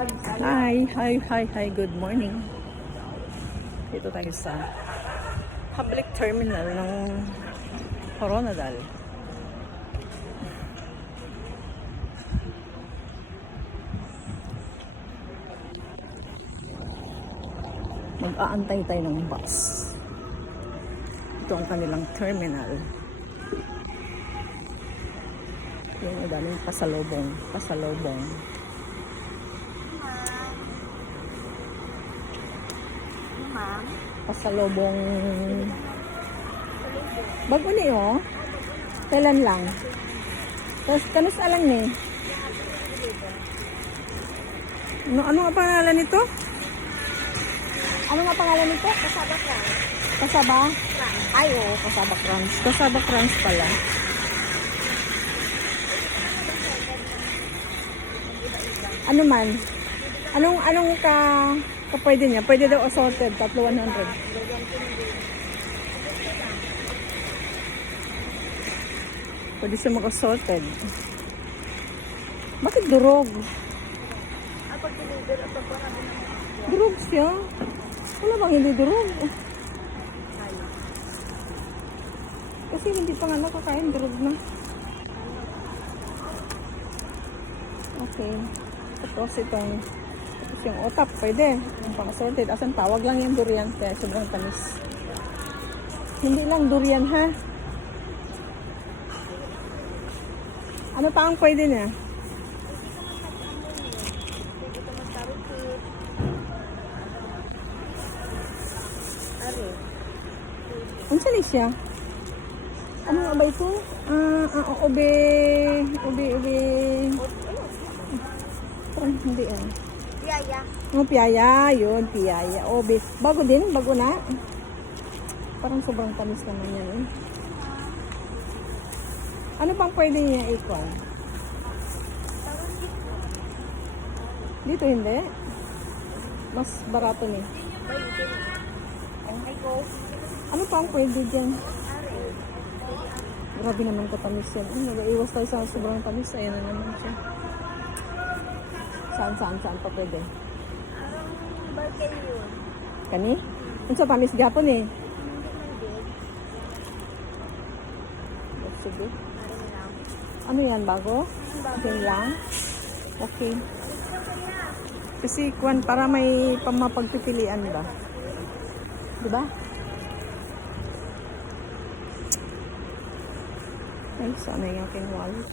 Hi, good morning. Dito tayo sa public terminal ng Coronadal. Mag-aantay tayo ng bus. Ito ang kanilang terminal. Yan, ang daming pasalubong. Pasalubong. Bago niyo, kailan lang? Tapos kanus alang ni. Ano nga pangalan nito? Ano nga pangalan nito? Kasaba Crunch. Kasaba? Ay, oo, Kasaba Crunch. Kasaba Crunch pala. Ano man? Anong ka pwede niya? Pwede daw assorted, tatlo 100. Pwede siya mag-assorted. Bakit durog? Pag deliver at pagpaparabi naman. Durog siya. Wala bang hindi durog? Kasi hindi pa nga nakakain, durog na. Okay. Tapos itong yung otap, pwede. Yung pang-assorted. Asan tawag lang yung durian. Kaya sobrang tamis. Hindi lang durian, ha? Ano pa ang pwede niya? Ano siya siya? Ano nga ba ito? Ube. Parang hindi Piyaya. Piyaya. Yun, piyaya. Ube. Bago din? Bago na? Parang sobrang tamis naman yan eh. Ano pang pwede niya ikon? Dito hindi? Mas barato ni. Ano pa ang pwede dyan? Grabe naman katamis yan. Nag-iwas tayo sa sobrang tamis. Ayan na naman siya. Saan pa pwede? Barkel yun. Kani? Kung sa tamis gapon eh. Sige. Ano yan? Bago? Yan lang? Okay. Kasi kwan, para may pamapagpipilian ba? Diba? Ay, sana yung aking wallet.